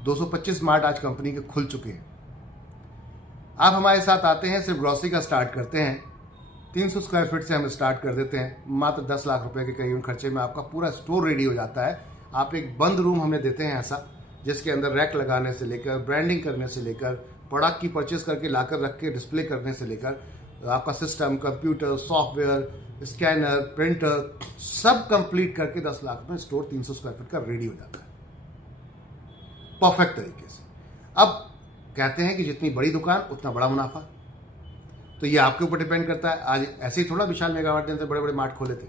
225 मार्ट आज कंपनी के खुल चुके हैं। आप हमारे साथ आते हैं, सिर्फ ग्रोसरी का स्टार्ट करते हैं, 300 स्क्वायर फीट से हम स्टार्ट कर देते हैं। मात्र 10 लाख रुपए के करीबन खर्चे में आपका पूरा स्टोर रेडी हो जाता है। आप एक बंद रूम हमें देते हैं ऐसा, जिसके अंदर रैक लगाने से लेकर, ब्रांडिंग करने से लेकर, प्रोडक्ट की परचेज करके लाकर रख के डिस्प्ले करने से लेकर, आपका system, computer, software, scanner, printer सब कंप्लीट करके 10 लाख में स्टोर 300 स्क्वायर फीट का रेडी हो जाता है परफेक्ट तरीके से। अब कहते हैं कि जितनी बड़ी दुकान उतना बड़ा मुनाफा, तो ये आपके ऊपर डिपेंड करता है। आज ऐसे ही थोड़ा विशाल मेगामार्ट ने बड़े बड़े मार्ट खोले थे,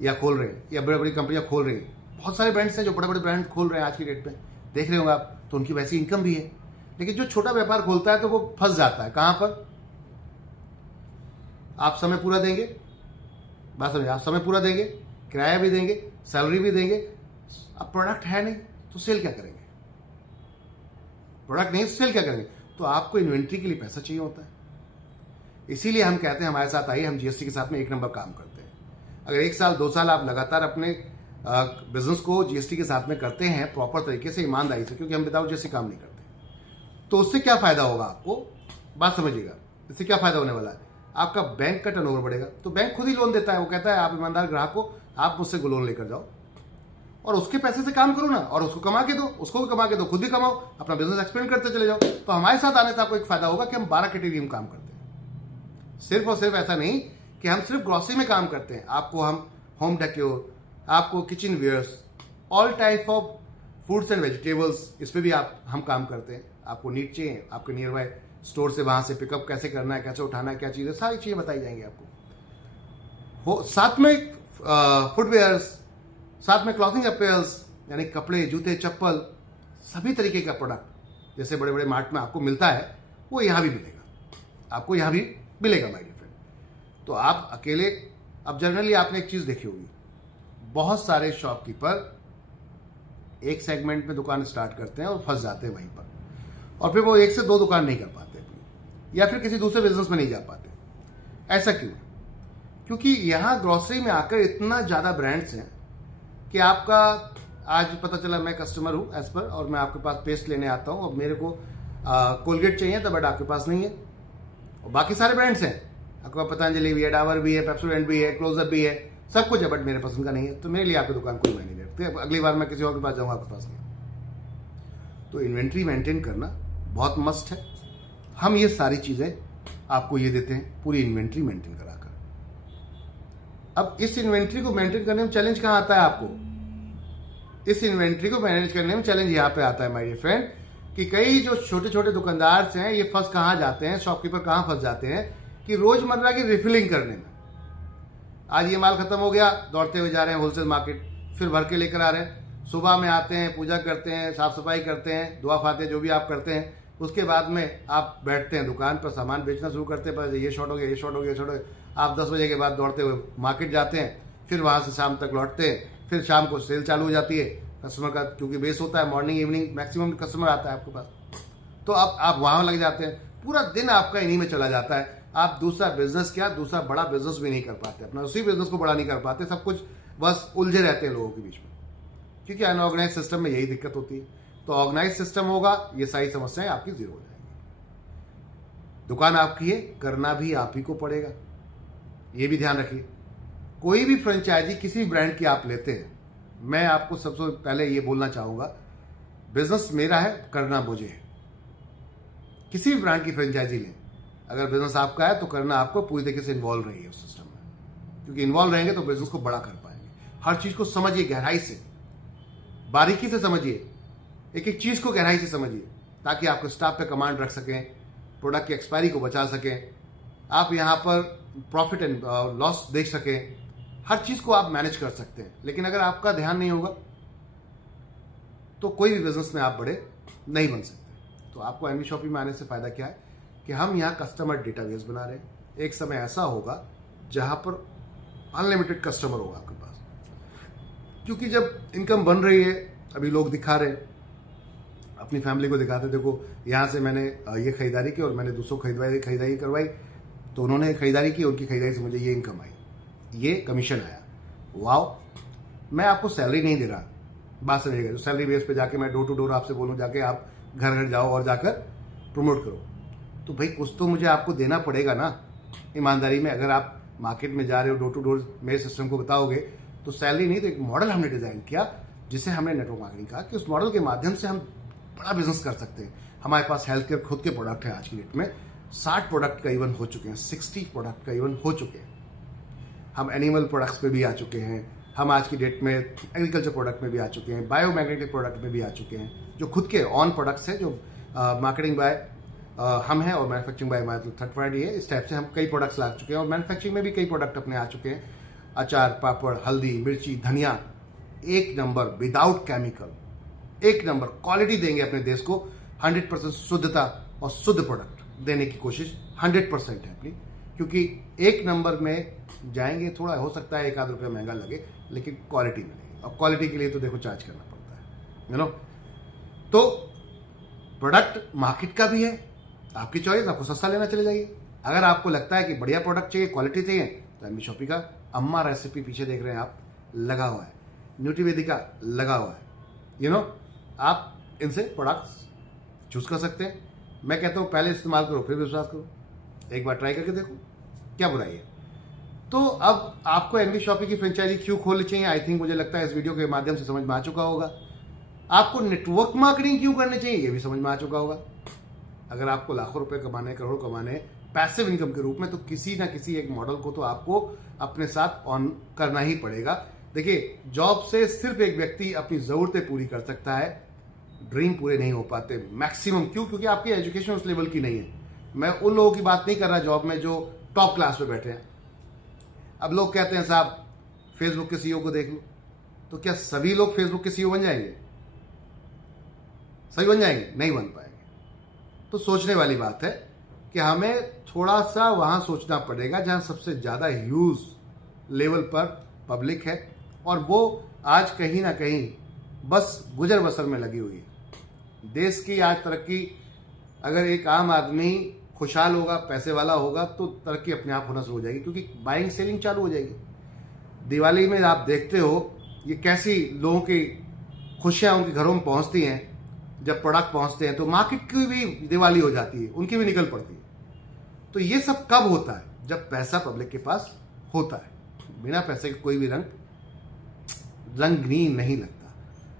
या खोल रहे हैं, या बड़ी बड़ी कंपनियां खोल रही हैं। बहुत सारे ब्रांड्स हैं जो बड़े बड़े ब्रांड खोल रहे हैं आज की डेट में, देख रहे होंगे आप, तो उनकी वैसी इनकम भी है। लेकिन जो छोटा व्यापार खोलता है तो वो फंस जाता है कहां पर? आप समय पूरा देंगे, बात समझिए, आप समय पूरा देंगे, किराया भी देंगे, सैलरी भी देंगे। अब प्रोडक्ट है नहीं तो सेल क्या करेंगे? प्रोडक्ट नहीं तो सेल क्या करेंगे? तो आपको इन्वेंट्री के लिए पैसा चाहिए होता है। इसीलिए हम कहते हैं हमारे साथ आइए, हम जीएसटी के साथ में 1 नंबर काम करते हैं। अगर 1 साल 2 साल आप लगातार अपने बिजनेस को जीएसटी के साथ में करते हैं प्रॉपर तरीके से, ईमानदारी से, क्योंकि हम विदाउट जीएसटी काम नहीं करते, तो उससे क्या फायदा होगा आपको? बात समझिएगा, इससे क्या फायदा होने वाला है? आपका बैंक का टर्नओवर बढ़ेगा। तो बैंक खुद ही लोन देता है, वो कहता है आप ईमानदार ग्राहक को, आप मुझसे लोन लेकर जाओ और उसके पैसे से काम करो ना, और उसको कमा के दो, उसको भी कमा के दो, खुद भी कमाओ, अपना बिजनेस एक्सपेंड करते चले जाओ। तो हमारे साथ आने से आपको एक फायदा होगा कि हम 12 कैटेगरी में काम करते हैं। सिर्फ और सिर्फ ऐसा नहीं कि हम सिर्फ ग्रॉसरी में काम करते हैं, आपको हम होम डेकोर, आपको kitchen wares, all type of fruits and vegetables, इस पर भी हम काम करते हैं। आपको नीड चाहिए, आपके नियर बाय स्टोर से वहां से पिकअप कैसे करना है, कैसे उठाना है, क्या चीज़ें, सारी चीज़ें बताई जाएंगी आपको। साथ में फुटवेयर्स, साथ में क्लॉथिंग अपीयर्स, यानी कपड़े, जूते, चप्पल, सभी तरीके का प्रोडक्ट जैसे बड़े बड़े मार्ट में आपको मिलता है वो यहाँ भी मिलेगा, आपको यहाँ भी मिलेगा माय डियर फ्रेंड। तो आप अकेले, अब जनरली आपने एक चीज़ देखी होगी, बहुत सारे शॉपकीपर एक सेगमेंट में दुकान स्टार्ट करते हैं और फंस जाते हैं वहीं पर, और फिर वो 1 से 2 दुकान नहीं कर पाते अपनी, या फिर किसी दूसरे बिजनेस में नहीं जा पाते। ऐसा क्यों? क्योंकि यहाँ ग्रॉसरी में आकर इतना ज़्यादा ब्रांड्स हैं कि आपका आज पता चला मैं कस्टमर हूँ एज पर, और मैं आपके पास पेस्ट लेने आता हूँ, और मेरे को कोलगेट चाहिए था बट आपके पास नहीं है, और बाकी सारे ब्रांड्स हैं, आपके पास पतंजलि भी है, डाबर भी है, पेप्सोडेंट भी है, क्लोजअप भी है, सब कुछ है, बट मेरे पसंद का नहीं है। तो मेरे लिए आपकी दुकान कोई मायने नहीं रखती, अगली बार मैं किसी और के पास जाऊँगा, आपके पास नहीं। तो इन्वेंट्री मेंटेन करना बहुत मस्ट है। हम ये सारी चीज़ें आपको ये देते हैं, पूरी इन्वेंट्री मेंटेन कराकर। अब इस इन्वेंट्री को मेंटेन करने में चैलेंज कहाँ आता है आपको? इस इन्वेंट्री को मैनेज करने में चैलेंज यहाँ पे आता है माय डियर फ्रेंड, कि कई जो छोटे छोटे दुकानदार हैं ये फंस कहाँ जाते हैं, शॉपकीपर कहाँ फंस जाते हैं कि रोजमर्रा की रिफिलिंग करने में। आज ये माल खत्म हो गया, दौड़ते हुए जा रहे हैं होलसेल मार्केट, फिर भर के लेकर आ रहे हैं, सुबह में आते हैं, पूजा करते हैं, साफ सफाई करते हैं, दुआ फाते जो भी आप करते हैं, उसके बाद में आप बैठते हैं दुकान पर, सामान बेचना शुरू करते हैं, पर ये शॉर्ट हो गया, ये शॉर्ट हो गया, ये शॉर्ट हो गया। आप 10 बजे के बाद दौड़ते हुए मार्केट जाते हैं, फिर वहाँ से शाम तक लौटते हैं, फिर शाम को सेल चालू हो जाती है कस्टमर का, क्योंकि बेस होता है मॉर्निंग इवनिंग मैक्सिमम कस्टमर आता है आपके पास, तो आप वहाँ लग जाते हैं, पूरा दिन आपका इन्हीं में चला जाता है। आप दूसरा बिजनेस क्या, दूसरा बड़ा बिजनेस भी नहीं कर पाते, अपना उसी बिजनेस को बड़ा नहीं कर पाते, सब कुछ बस उलझे रहते हैं लोगों के बीच में, क्योंकि अनऑर्गेनाइज सिस्टम में यही दिक्कत होती है। तो ऑर्गेनाइज सिस्टम होगा, ये सारी समस्याएं आपकी जीरो हो जाएंगी। दुकान आपकी है, करना भी आप ही को पड़ेगा, ये भी ध्यान रखिए। कोई भी फ्रेंचाइजी किसी ब्रांड की आप लेते हैं, मैं आपको सबसे पहले ये बोलना चाहूंगा, बिजनेस मेरा है, करना मुझे है। किसी भी ब्रांड की फ्रेंचाइजी लें, अगर बिजनेस आपका है तो करना आपको पूरी तरीके से इन्वॉल्व रहिए उस सिस्टम में, क्योंकि इन्वॉल्व रहेंगे तो बिजनेस को बड़ा कर पाएंगे। हर चीज को समझिए, गहराई से, बारीकी से समझिए, एक एक चीज को गहराई से समझिए, ताकि आपके स्टाफ पे कमांड रख सकें, प्रोडक्ट की एक्सपायरी को बचा सकें, आप यहाँ पर प्रॉफिट एंड लॉस देख सकें, हर चीज को आप मैनेज कर सकते हैं। लेकिन अगर आपका ध्यान नहीं होगा तो कोई भी बिजनेस में आप बड़े नहीं बन सकते। तो आपको एनवी शॉपिंग में आने से फायदा क्या है कि हम यहाँ कस्टमर डेटाबेस बना रहे हैं। एक समय ऐसा होगा जहां पर अनलिमिटेड कस्टमर होगा आपके पास, क्योंकि जब इनकम बन रही है, अभी लोग दिखा रहे हैं, अपनी फैमिली को दिखाते, देखो यहाँ से मैंने ये खरीदारी की और मैंने दूसरों खरीदारी करवाई, तो उन्होंने खरीदारी की, उनकी खरीदारी से मुझे ये इनकम आई, ये कमीशन आया। वाओ, मैं आपको सैलरी नहीं दे रहा, बात समझिएगा। सैलरी बेस पे जाके मैं डोर टू डोर आपसे बोलूँ, जाके आप घर घर जाओ और जाकर प्रमोट करो, तो भाई कुछ तो मुझे आपको देना पड़ेगा ना, ईमानदारी में। अगर आप मार्केट में जा रहे हो, डोर टू डोर मेरे सिस्टम को बताओगे, तो सैलरी नहीं, तो एक मॉडल हमने डिजाइन किया, जिसे हमने नेटवर्क मार्केटिंग कहा, कि उस मॉडल के माध्यम से हम बड़ा बिजनेस कर सकते हैं। हमारे पास हेल्थ केयर खुद के प्रोडक्ट हैं, आज की डेट में 60 प्रोडक्ट का इवन हो चुके हैं, 60 प्रोडक्ट का इवन हो चुके हैं। हम एनिमल प्रोडक्ट्स पे भी आ चुके हैं, हम आज की डेट में एग्रीकल्चर प्रोडक्ट में भी आ चुके हैं, बायोमैग्नेटिक प्रोडक्ट में भी आ चुके हैं, जो खुद के ऑन प्रोडक्ट्स हैं, जो मार्केटिंग बाय हम हैं और मैन्युफैक्चरिंग बाय हमारा थर्ड पार्टी है। इस टाइप से हम कई प्रोडक्ट्स ला चुके हैं, और मैन्युफैक्चरिंग में भी कई प्रोडक्ट अपने आ चुके हैं। अचार, पापड़, हल्दी, मिर्ची, धनिया, एक नंबर विदाउट केमिकल, एक नंबर क्वालिटी देंगे अपने देश को। 100% शुद्धता और शुद्ध प्रोडक्ट देने की कोशिश 100% है अपनी। क्योंकि एक नंबर में जाएंगे, थोड़ा हो सकता है 1 आध रुपया महंगा लगे, लेकिन क्वालिटी मिलेगी, और क्वालिटी के लिए तो देखो चार्ज करना पड़ता है, यू नो। तो प्रोडक्ट मार्केट का भी है, आपकी चॉइस, आपको सस्ता लेना चले जाइए। अगर आपको लगता है कि बढ़िया प्रोडक्ट चाहिए, क्वालिटी चाहिए, तो एमबी शॉपी का अम्मा रेसिपी पीछे देख रहे हैं आप, लगा हुआ है, न्यूट्रीवेदिका लगा हुआ है, यू नो। आप इनसे प्रोडक्ट्स चूज कर सकते हैं। मैं कहता हूँ पहले इस्तेमाल करो, फिर विश्वास करो, एक बार ट्राई करके देखो, क्या बुराई है। तो अब आपको एमबी शॉपी की फ्रेंचाइजी क्यों खोलनी चाहिए, आई थिंक मुझे लगता है इस वीडियो के माध्यम से समझ में आ चुका होगा। आपको नेटवर्क मार्केटिंग क्यों करनी चाहिए, ये भी समझ में आ चुका होगा। अगर आपको लाखों रुपए कमाने, करोड़ कमाने पैसिव इनकम के रूप में, तो किसी ना किसी एक मॉडल को तो आपको अपने साथ ऑन करना ही पड़ेगा। देखिए, जॉब से सिर्फ एक व्यक्ति अपनी जरूरतें पूरी कर सकता है, ड्रीम पूरे नहीं हो पाते मैक्सिमम। क्यों? क्योंकि आपकी एजुकेशन उस लेवल की नहीं है। मैं उन लोगों की बात नहीं कर रहा जॉब में जो टॉप क्लास पे बैठे हैं। अब लोग कहते हैं साहब फेसबुक के सीईओ को देख लो, तो क्या सभी लोग फेसबुक के सीईओ बन जाएंगे? सही बन जाएंगे? नहीं बन पाएंगे। तो सोचने वाली बात है कि हमें थोड़ा सा वहां सोचना पड़ेगा जहां सबसे ज्यादा ह्यूज लेवल पर पब्लिक है, और वो आज कहीं ना कहीं बस गुजर बसर में लगी हुई है। देश की आज तरक्की, अगर एक आम आदमी खुशहाल होगा, पैसे वाला होगा, तो तरक्की अपने आप होना शुरू हो जाएगी, क्योंकि बाइंग सेलिंग चालू हो जाएगी। दिवाली में आप देखते हो ये कैसी लोगों की खुशियां उनके घरों में पहुंचती हैं। जब प्रोडक्ट पहुंचते हैं तो मार्केट की भी दिवाली हो जाती है, उनकी भी निकल पड़ती है। तो ये सब कब होता है? जब पैसा पब्लिक के पास होता है। बिना पैसे के कोई भी रंगीन नहीं लगता।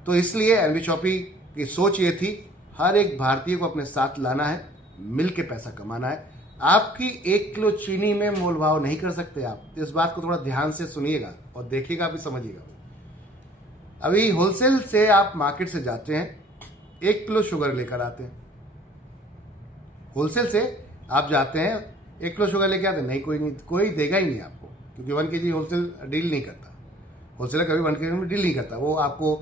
तो इसलिए एमबी शॉपी की सोच ये थी, हर एक भारतीय को अपने साथ लाना है, मिल के पैसा कमाना है। आपकी 1 किलो चीनी में मोल भाव नहीं कर सकते आप। इस बात को थोड़ा ध्यान से सुनिएगा और देखिएगा, भी समझिएगा। अभी होलसेल से आप मार्केट से जाते हैं, 1 किलो शुगर लेकर आते हैं। होलसेल से आप जाते हैं, 1 किलो शुगर लेके आते हैं, नहीं कोई देगा ही नहीं आपको, क्योंकि 1 केजी होलसेल डील नहीं करता। होलसेलर कभी 1 केजी में डील नहीं करता, वो आपको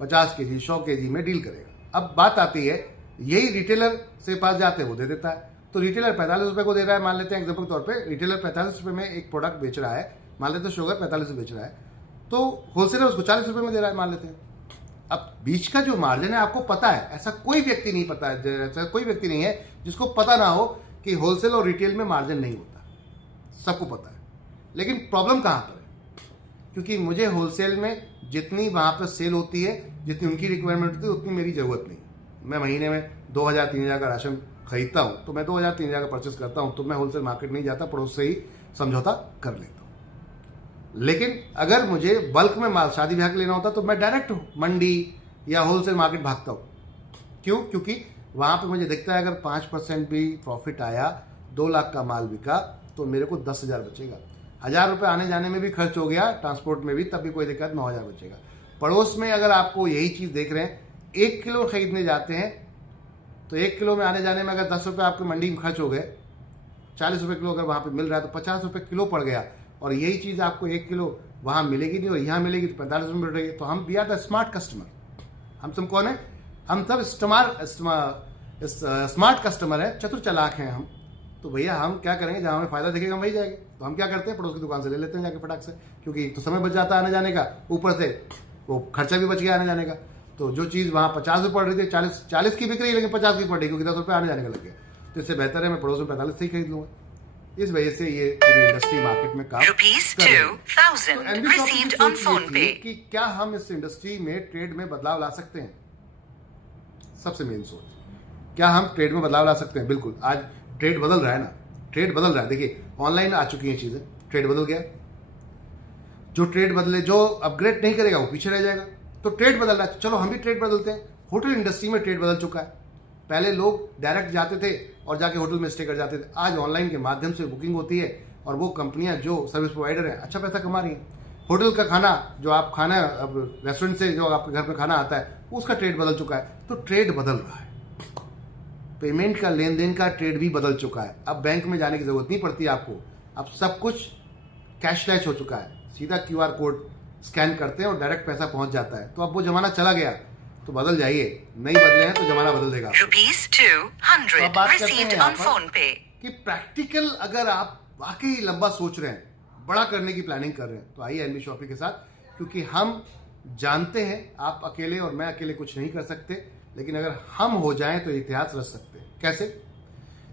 50 केजी 100 केजी में डील करेगा। अब बात आती है, यही रिटेलर से पास जाते हैं, वो दे देता है। तो रिटेलर 45 रुपए को दे रहा है, मान लेते हैं एग्जाम्पल के तौर पे, रिटेलर 45 रुपए में एक प्रोडक्ट बेच रहा है, मान लेते हैं शुगर 45 बेच रहा है, तो होलसेलर उसको 40 रुपए में दे रहा है, मान लेते हैं। अब बीच का जो मार्जिन है आपको पता है, ऐसा कोई व्यक्ति नहीं पता है, ऐसा कोई व्यक्ति नहीं है जिसको पता ना हो कि होलसेल और रिटेल में मार्जिन नहीं होता, सबको पता है। लेकिन प्रॉब्लम कहां पर है? क्योंकि मुझे होलसेल में जितनी वहां पर सेल होती है, जितनी उनकी रिक्वायरमेंट होती है, उतनी मेरी जरूरत नहीं। मैं महीने में 2000-3000 का राशन खरीदता हूं, तो मैं 2000-3000 का परचेस करता हूं, तो मैं होलसेल मार्केट नहीं जाता, पड़ोस से ही समझौता कर लेता हूं। लेकिन अगर मुझे बल्क में माल शादी ब्याह के लेना होता, तो मैं डायरेक्ट मंडी या होलसेल मार्केट भागता हूं। क्यों? क्योंकि वहां पे मुझे दिखता है अगर 5% भी प्रॉफिट आया, 2 लाख का माल बिका, तो मेरे को 10,000 बचेगा। 1,000 रुपये आने जाने में भी खर्च हो गया, ट्रांसपोर्ट में भी, तब भी कोई दिक्कत, 9,000 बचेगा। पड़ोस में अगर आपको यही चीज देख रहे हैं, 1 किलो खरीदने जाते हैं, तो 1 किलो में आने जाने में अगर 10 रुपये आपके मंडी में खर्च हो गए, 40 रुपये किलो अगर वहां पे मिल रहा है, तो 50 रुपये किलो पड़ गया। और यही चीज आपको 1 किलो वहां मिलेगी नहीं और यहाँ मिलेगी तो 45 रुपये मिल रही है। तो हम we are the smart customer. हम सब कौन है? हम सब स्मार्ट कस्टमर है, चतुर चालाक हैं हम। तो भैया हम क्या करेंगे, जहां हमें फायदा दिखेगा हम वही जाएंगे। तो हम क्या करते हैं, पड़ोस की दुकान से ले लेते हैं जाके फटाक से, क्योंकि तो समय बच जाता है आने जाने का, ऊपर से वो खर्चा भी बच गया आने जाने का। तो जो चीज वहां 50 रुपये पड़ रही थी, 40 की बिक रही है, लेकिन 50 की पड़ रही, क्योंकि 10 रुपये आने जाने का लग गया। तो इससे बेहतर है मैं पड़ोस में 45 से ही खरीद लूंगा। इस वजह से ये पूरी इंडस्ट्री मार्केट में काम ₹2,000 received on PhonePe. कि क्या हम इस इंडस्ट्री में ट्रेड में बदलाव ला सकते हैं? सबसे मेन सोच, क्या हम ट्रेड में बदलाव ला सकते हैं? बिल्कुल, आज ट्रेड बदल रहा है ना, ट्रेड बदल रहा है। देखिए ऑनलाइन आ चुकी हैं चीजें, ट्रेड बदल गया। जो ट्रेड बदले, जो अपग्रेड नहीं करेगा वो पीछे रह जाएगा। तो ट्रेड बदल रहा है, चलो हम भी ट्रेड बदलते हैं। होटल इंडस्ट्री में ट्रेड बदल चुका है। पहले लोग डायरेक्ट जाते थे और जाके होटल में स्टे कर जाते थे, आज ऑनलाइन के माध्यम से बुकिंग होती है, और वो कंपनियां जो सर्विस प्रोवाइडर है अच्छा पैसा कमा रही हैं। होटल का खाना जो आप खाना, अब रेस्टोरेंट से जो आपके घर पे खाना आता है, उसका ट्रेड बदल चुका है। तो ट्रेड बदल रहा है, पेमेंट का, लेन देन का ट्रेड भी बदल चुका है। अब बैंक में जाने की जरूरत नहीं पड़ती आपको, अब सब कुछ कैशलेस हो चुका है। सीधा QR कोड स्कैन करते हैं और डायरेक्ट पैसा पहुंच जाता है। तो अब वो जमाना चला गया, तो बदल जाइए। नहीं बदले हैं तो जमाना बदल देगा। ₹200 received on PhonePe. कि प्रैक्टिकल अगर आप वाकई लंबा सोच रहे हैं, बड़ा करने की प्लानिंग कर रहे हैं, तो आइए एनबी शॉपी के साथ, क्योंकि हम जानते हैं आप अकेले और मैं अकेले कुछ नहीं कर सकते, लेकिन अगर हम हो जाएं तो इतिहास रच सकते हैं। कैसे?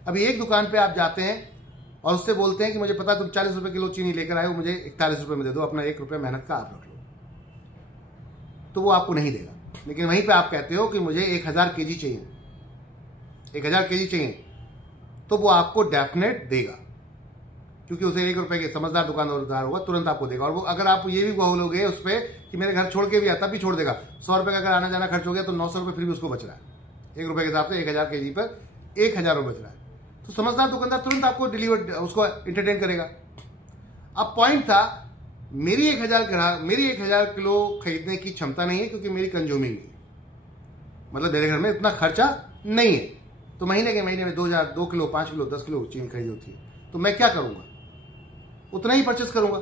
अभी एक दुकान पे आप जाते हैं और उससे बोलते हैं कि मुझे पता तुम 40 रुपए किलो चीनी लेकर आए हो, मुझे 41 रुपए में दे दो, अपना 1 रुपये मेहनत का आप रख लो, तो वो आपको नहीं देगा। लेकिन वहीं पे आप कहते हो कि मुझे 1000 केजी चाहिए, 1000 केजी चाहिए, तो वो आपको डेफिनेट देगा, क्योंकि उसे 1 रुपए के समझदार दुकानदार होगा, तुरंत आपको देगा। और वो अगर आप ये भी बोलोगे उस पर कि मेरे घर छोड़ के भी आता, भी छोड़ देगा। 100 रुपए का अगर आना जाना खर्च हो गया तो 900 रुपए फिर भी उसको बच रहा है। 1 रुपए के हिसाब से 1000 केजी पर 1000 रुपये बच रहा है, तो समझदार दुकानदार तुरंत आपको डिलीवर उसको एंटरटेन करेगा। अब पॉइंट था, मेरी 1000 किलो खरीदने की क्षमता नहीं है, क्योंकि मेरी कंज्यूमिंग नहीं है, मतलब मेरे घर में इतना खर्चा नहीं है, तो महीने में 2 किलो 5 किलो 10 किलो चीनी खरीदी होती है, तो मैं क्या करूंगा? उतना ही परचेस करूंगा।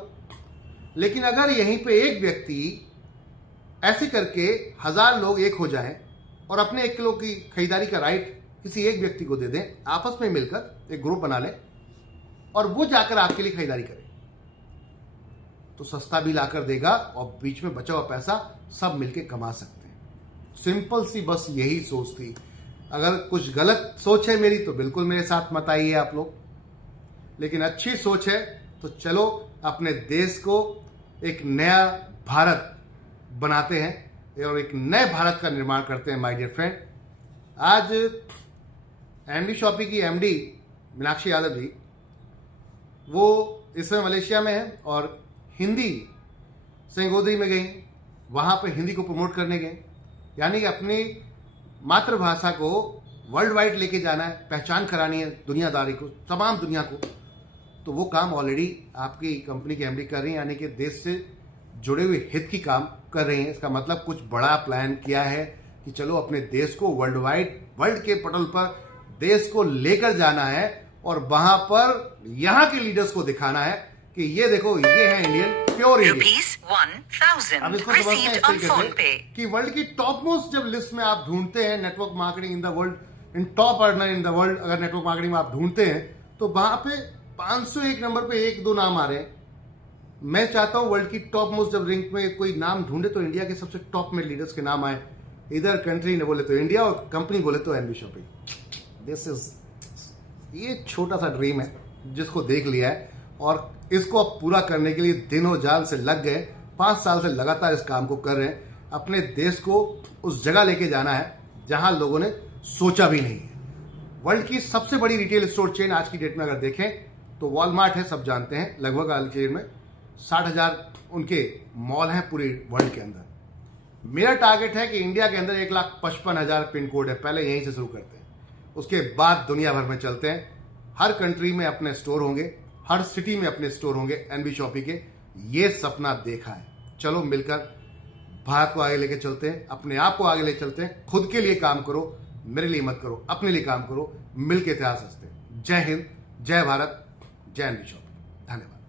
लेकिन अगर यहीं पे एक व्यक्ति ऐसे करके 1000 लोग एक हो जाएं और अपने 1 किलो की खरीदारी का राइट किसी एक व्यक्ति को दे दें, आपस में मिलकर एक ग्रुप बना लें और वो जाकर आपके लिए खरीदारी करे, तो सस्ता भी लाकर देगा और बीच में बचा हुआ पैसा सब मिलके कमा सकते हैं। सिंपल सी बस यही सोच थी। अगर कुछ गलत सोच है मेरी तो बिल्कुल मेरे साथ मत आइए आप लोग, लेकिन अच्छी सोच है तो चलो अपने देश को एक नया भारत बनाते हैं और एक नए भारत का निर्माण करते हैं। माय डियर फ्रेंड, आज एनबी शॉपी की एमडी मीनाक्षी यादव जी, वो इस समय मलेशिया में है और हिंदी सेंगोदरी में गई, वहां पर हिंदी को प्रमोट करने गए, यानी कि अपनी मातृभाषा को वर्ल्ड वाइड लेके जाना है, पहचान करानी है दुनियादारी को, तमाम दुनिया को। तो वो काम ऑलरेडी आपकी कंपनी की एमडी कर रही है, यानी कि देश से जुड़े हुए हित की काम कर रही हैं। इसका मतलब कुछ बड़ा प्लान किया है कि चलो अपने देश को वर्ल्ड के पटल पर देश को लेकर जाना है और वहां पर यहां के लीडर्स को दिखाना है कि ये देखो, ये है Indian, pure Indian. ₹1000 received on PhonePe. कि वर्ल्ड की टॉप मोस्ट जब लिस्ट में आप ढूंढते हैं network marketing in the world, in top earner in the world, अगर नेटवर्क मार्केटिंग में आप ढूंढते हैं तो वहां पे 501 नंबर पे 1-2 नाम आ रहे हैं। मैं चाहता हूं वर्ल्ड की टॉप मोस्ट जब रैंक में कोई नाम ढूंढे तो इंडिया के सबसे टॉप में लीडर्स के नाम आए। इधर कंट्री ने बोले तो इंडिया और कंपनी बोले तो एनबी शॉपिंग। दिस इज, ये छोटा सा ड्रीम है जिसको देख लिया है और इसको अब पूरा करने के लिए दिनों जान से लग गए। 5 साल से लगातार इस काम को कर रहे हैं। अपने देश को उस जगह लेके जाना है जहां लोगों ने सोचा भी नहीं है। वर्ल्ड की सबसे बड़ी रिटेल स्टोर चेन आज की डेट में अगर देखें तो वॉलमार्ट है, सब जानते हैं, लगभग आज की डेट में 60,000 उनके मॉल हैं पूरे वर्ल्ड के अंदर। मेरा टारगेट है कि इंडिया के अंदर 1,55,000 पिन कोड है, पहले यहीं से शुरू करते हैं, उसके बाद दुनिया भर में चलते हैं। हर कंट्री में अपने स्टोर होंगे, हर सिटी में अपने स्टोर होंगे एनबी शॉपी के। ये सपना देखा है, चलो मिलकर भारत को आगे लेके चलते हैं, अपने आप को आगे ले चलते हैं। खुद के लिए काम करो, मेरे लिए मत करो, अपने लिए काम करो, मिलकर इतिहास रचते हैं। जय हिंद, जय भारत, जय एनबी शॉपी। धन्यवाद।